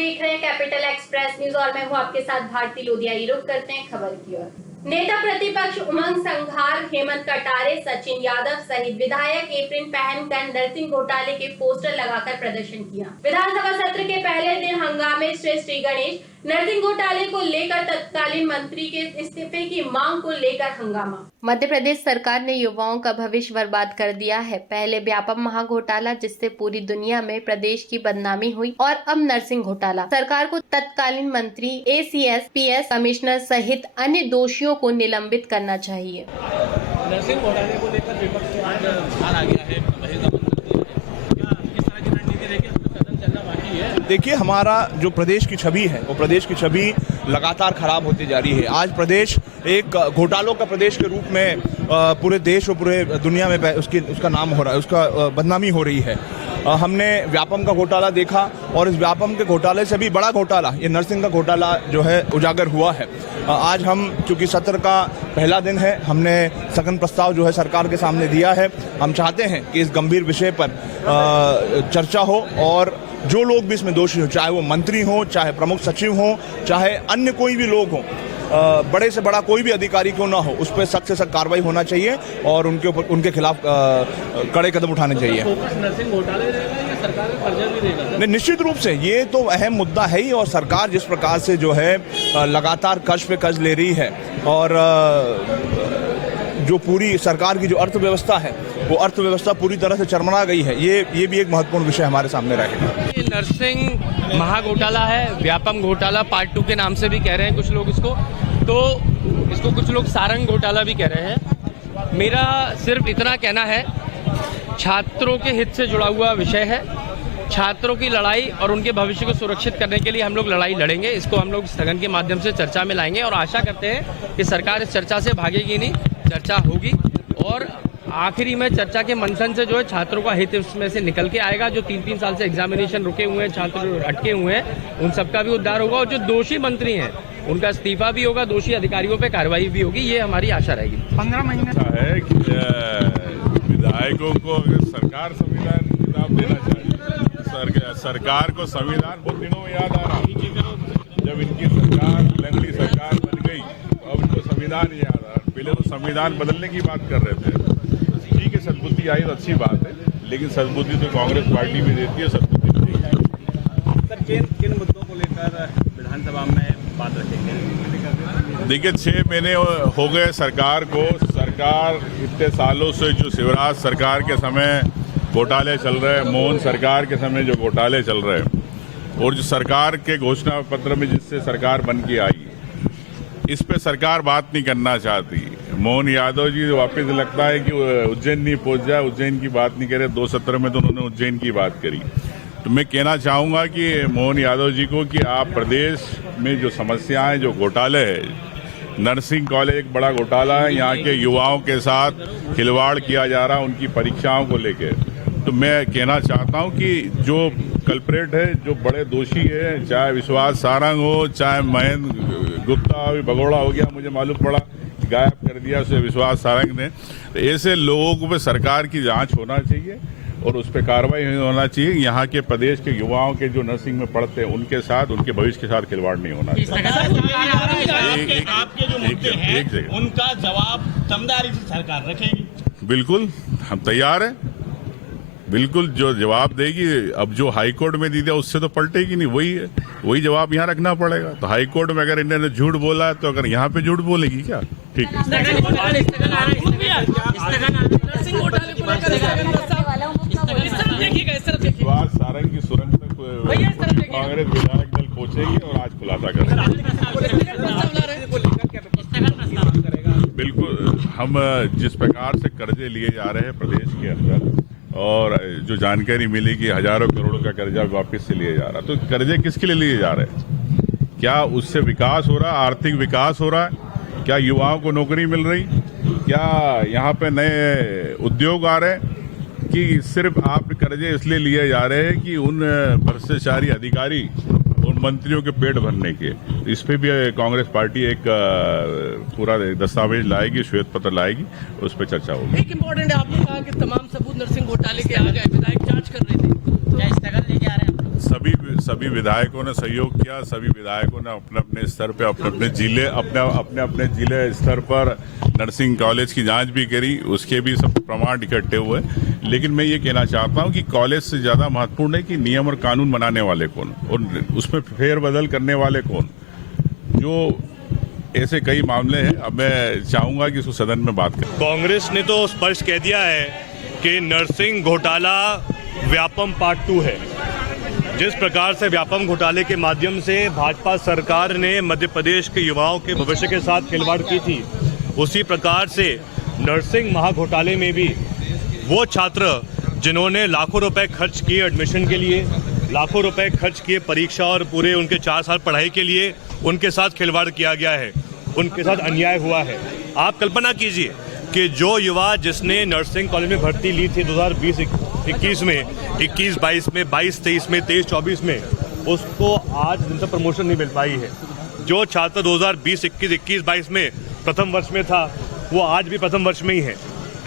देख रहे हैं कैपिटल एक्सप्रेस न्यूज और मैं हूं आपके साथ भारती लोधिया। रुख करते हैं खबर की ओर। नेता प्रतिपक्ष उमंग संघार, हेमंत कटारे, सचिन यादव सहित विधायक एप्रिन पहनकर नरसिंह घोटाले के पोस्टर लगाकर प्रदर्शन किया। विधानसभा सत्र के पहले दिन हंगामे से श्री गणेश नरसिंह घोटाले को लेकर तत्कालीन मंत्री के इस्तीफे की मांग को लेकर हंगामा। मध्य प्रदेश सरकार ने युवाओं का भविष्य बर्बाद कर दिया है। पहले व्यापम महाघोटाला जिससे पूरी दुनिया में प्रदेश की बदनामी हुई और अब नरसिंह घोटाला। सरकार को तत्कालीन मंत्री, एसीएस, पीएस कमिश्नर सहित अन्य दोषियों को निलंबित करना चाहिए। नरसिंह घोटाले को लेकर विपक्ष के आज बाहर आ गया है, किस तरह की रणनीति देखिए, सदन चलना बाकी है। देखिए, हमारा जो प्रदेश की छवि है वो प्रदेश की छवि लगातार खराब होती जा रही है। आज प्रदेश एक घोटालों का प्रदेश के रूप में पूरे देश और पूरे दुनिया में उसका नाम हो रहा है, उसका बदनामी हो रही है। हमने व्यापम का घोटाला देखा और इस व्यापम के घोटाले से भी बड़ा घोटाला ये नरसिंह का घोटाला जो है उजागर हुआ है। आज हम चूंकि सत्र का पहला दिन है, हमने स्थगन प्रस्ताव जो है सरकार के सामने दिया है। हम चाहते हैं कि इस गंभीर विषय पर चर्चा हो और जो लोग भी इसमें दोषी हो, चाहे वो मंत्री हो, चाहे प्रमुख सचिव हो, चाहे अन्य कोई भी लोग हों, बड़े से बड़ा कोई भी अधिकारी क्यों ना हो, उस पर सख्त से सख्त कार्रवाई होना चाहिए और उनके खिलाफ कड़े कदम उठाने चाहिए। फोकस नरसिंह घोटाले रहेगा या सरकार का कर्जा भी रहेगा? नहीं, निश्चित रूप से ये तो अहम मुद्दा है ही। और सरकार जिस प्रकार से जो है लगातार कर्ज पे कर्ज ले रही है और जो पूरी सरकार की जो अर्थव्यवस्था है वो अर्थव्यवस्था पूरी तरह से चरमरा गई है। ये भी एक महत्वपूर्ण विषय हमारे सामने रहेगा। नरसिंह महाघोटाला है, व्यापम घोटाला पार्ट 2 के नाम से भी कह रहे हैं कुछ लोग इसको, तो इसको कुछ लोग सारंग घोटाला भी कह रहे हैं। मेरा सिर्फ इतना कहना है, छात्रों के हित से जुड़ा हुआ विषय है। छात्रों की लड़ाई और उनके भविष्य को सुरक्षित करने के लिए हम लोग लड़ाई लड़ेंगे। इसको हम लोग स्थगन के माध्यम से चर्चा में लाएंगे और आशा करते हैं कि सरकार इस चर्चा से भागेगी नहीं, चर्चा होगी और आखिरी में चर्चा के मंथन से जो है छात्रों का हित उसमें से निकल के आएगा। जो 3-3 साल से एग्जामिनेशन रुके हुए हैं, छात्र अटके हुए हैं, उन सबका भी उद्धार होगा और जो दोषी मंत्री हैं उनका इस्तीफा भी होगा, दोषी अधिकारियों पे कार्रवाई भी होगी। ये हमारी आशा रहेगी। 15 महीने है कि विधायकों को अगर सरकार संविधान किताब देना चाहिए। सरकार को संविधान बहुत दिनों में याद आ रहा, जब इनकी सरकार लंगड़ी सरकार बन गई अब इनको संविधान याद आ रहा। पहले तो संविधान बदलने की बात कर रहे थे। ठीक है, सद्बुद्धि आई तो अच्छी बात है, लेकिन सद्बुद्धि तो कांग्रेस पार्टी भी देती है, सद्बुद्धि नहीं है। सर, किन मुद्दों को लेकर विधानसभा में बात रखेंगे? देखिए, 6 महीने हो गए सरकार को। सरकार इतने सालों से जो शिवराज सरकार के समय घोटाले चल रहे हैं, मोहन सरकार के समय जो घोटाले चल रहे हैं और जो सरकार के घोषणा पत्र में जिससे सरकार बन के आई, इस पे सरकार बात नहीं करना चाहती। मोहन यादव जी वापस लगता है कि उज्जैन नहीं पहुंच जाए, उज्जैन की बात नहीं करे। 2 सत्र में तो उन्होंने उज्जैन की बात करी। तो मैं कहना चाहूंगा कि मोहन यादव जी को कि आप प्रदेश में जो समस्याएं, जो घोटाले है, नर्सिंग कॉलेज एक बड़ा घोटाला है, यहाँ के युवाओं के साथ खिलवाड़ किया जा रहा है उनकी परीक्षाओं को लेकर। तो मैं कहना चाहता हूं कि जो कल्प्रेट है, जो बड़े दोषी है, चाहे विश्वास सारंग हो, चाहे महेंद्र गुप्ता, अभी भगोड़ा हो गया, मुझे मालूम पड़ा गायब कर दिया उसे विश्वास सारंग ने। तो ऐसे लोगों पे सरकार की जांच होना चाहिए और उस पर कार्रवाई होना चाहिए। यहाँ के प्रदेश के युवाओं के जो नर्सिंग में पढ़ते हैं उनके साथ, उनके भविष्य के साथ खिलवाड़ नहीं होना चाहिए। आपके जो मुद्दे हैं उनका जवाब दमदारी से सरकार रखेगी। बिल्कुल, हम तैयार हैं। बिल्कुल, जो जवाब देगी, अब जो हाई कोर्ट में दी थी उससे तो पलटेगी नहीं, वही जवाब यहाँ रखना पड़ेगा। तो हाई कोर्ट में अगर इन्होंने झूठ बोला है तो अगर यहाँ पे झूठ बोलेगी क्या? ठीक है। विश्वास सारंग की सुरंग तक कांग्रेस विधायक दल पहुंचेगी और आज खुलासा करेगा। बिल्कुल, हम जिस प्रकार से कर्जे लिए जा रहे हैं प्रदेश के अंदर और जो जानकारी मिली कि हजारों करोड़ का कर्जा वापस से लिया जा रहा, तो कर्जे किसके लिए लिए जा रहे हैं? क्या उससे विकास हो रहा है, आर्थिक विकास हो रहा है? क्या युवाओं को नौकरी मिल रही? क्या यहाँ पे नए उद्योग आ रहे हैं? कि सिर्फ आप कर्जे इसलिए लिए जा रहे हैं कि उन भ्रष्टाचारी अधिकारी, उन मंत्रियों के पेट भरने के? इस पे भी कांग्रेस पार्टी एक पूरा दस्तावेज लाएगी, श्वेत पत्र लाएगी, उस पर चर्चा होगी। एक इम्पोर्टेंट है, आपने कहा कि तमाम सबूत नरसिंह घोटाले के आ गए, विधायक जांच कर रहे थे, क्या स्थगन लेके आ रहे हैं? सभी विधायकों ने सहयोग किया, सभी विधायकों ने अपने अपने स्तर पे अपने अपने जिले स्तर पर नर्सिंग कॉलेज की जांच भी करी, उसके भी सब प्रमाण इकट्ठे हुए। लेकिन मैं ये कहना चाहता हूँ कि कॉलेज से ज़्यादा महत्वपूर्ण है कि नियम और कानून बनाने वाले कौन और उसमें फेरबदल करने वाले कौन। जो ऐसे कई मामले हैं, अब मैं चाहूँगा कि इसको सदन में बात करें। कांग्रेस ने तो स्पष्ट कह दिया है कि नर्सिंग घोटाला व्यापम पार्ट 2 है। जिस प्रकार से व्यापम घोटाले के माध्यम से भाजपा सरकार ने मध्य प्रदेश के युवाओं के भविष्य के साथ खिलवाड़ की थी, उसी प्रकार से नर्सिंग महाघोटाले में भी वो छात्र जिन्होंने लाखों रुपए खर्च किए एडमिशन के लिए, लाखों रुपए खर्च किए परीक्षा और पूरे उनके 4 साल पढ़ाई के लिए, उनके साथ खिलवाड़ किया गया है, उनके साथ अन्याय हुआ है। आप कल्पना कीजिए कि जो युवा जिसने नर्सिंग कॉलेज में भर्ती ली थी 2020-21 में, 21-22 में, 22-23 में, 23-24 में, उसको आज दिन तक प्रमोशन नहीं मिल पाई है। जो छात्र 2020-21, 21-22 में प्रथम वर्ष में था, वो आज भी प्रथम वर्ष में ही है,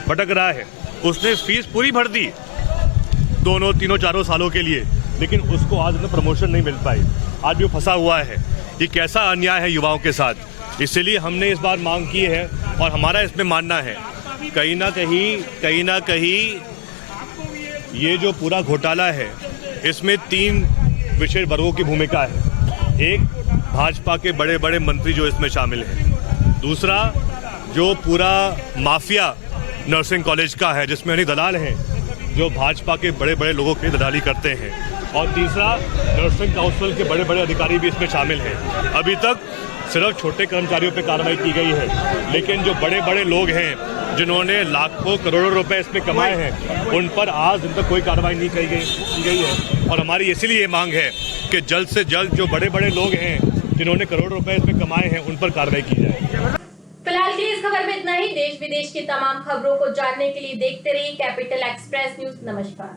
भटक रहा है। उसने फीस पूरी भर दी 2, 3, 4 सालों के लिए, लेकिन उसको आज दिन प्रमोशन नहीं मिल पाई, आज भी वो फंसा हुआ है। ये कैसा अन्याय है युवाओं के साथ। इसलिए हमने इस बार मांग की है और हमारा इसमें मानना है कहीं ना कहीं ये जो पूरा घोटाला है, इसमें 3 विशेष वर्गों की भूमिका है। एक, भाजपा के बड़े बड़े मंत्री जो इसमें शामिल हैं। दूसरा, जो पूरा माफिया नर्सिंग कॉलेज का है, जिसमें अनेक दलाल हैं जो भाजपा के बड़े बड़े लोगों की दलाली करते हैं। और तीसरा, नर्सिंग काउंसिल के बड़े बड़े अधिकारी भी इसमें शामिल हैं। अभी तक सिर्फ छोटे कर्मचारियों पर कार्रवाई की गई है, लेकिन जो बड़े बड़े लोग हैं जिन्होंने लाखों करोड़ों रुपए इसमें कमाए हैं, उन पर आज दिन तक कोई कार्रवाई नहीं की गई है। और हमारी इसीलिए ये मांग है कि जल्द से जल्द जो बड़े बड़े लोग हैं जिन्होंने करोड़ों रुपए इसमें कमाए हैं, उन पर कार्रवाई की जाए। फिलहाल के इस खबर में इतना ही। देश विदेश की तमाम खबरों को जानने के लिए देखते रहिए कैपिटल एक्सप्रेस न्यूज। नमस्कार।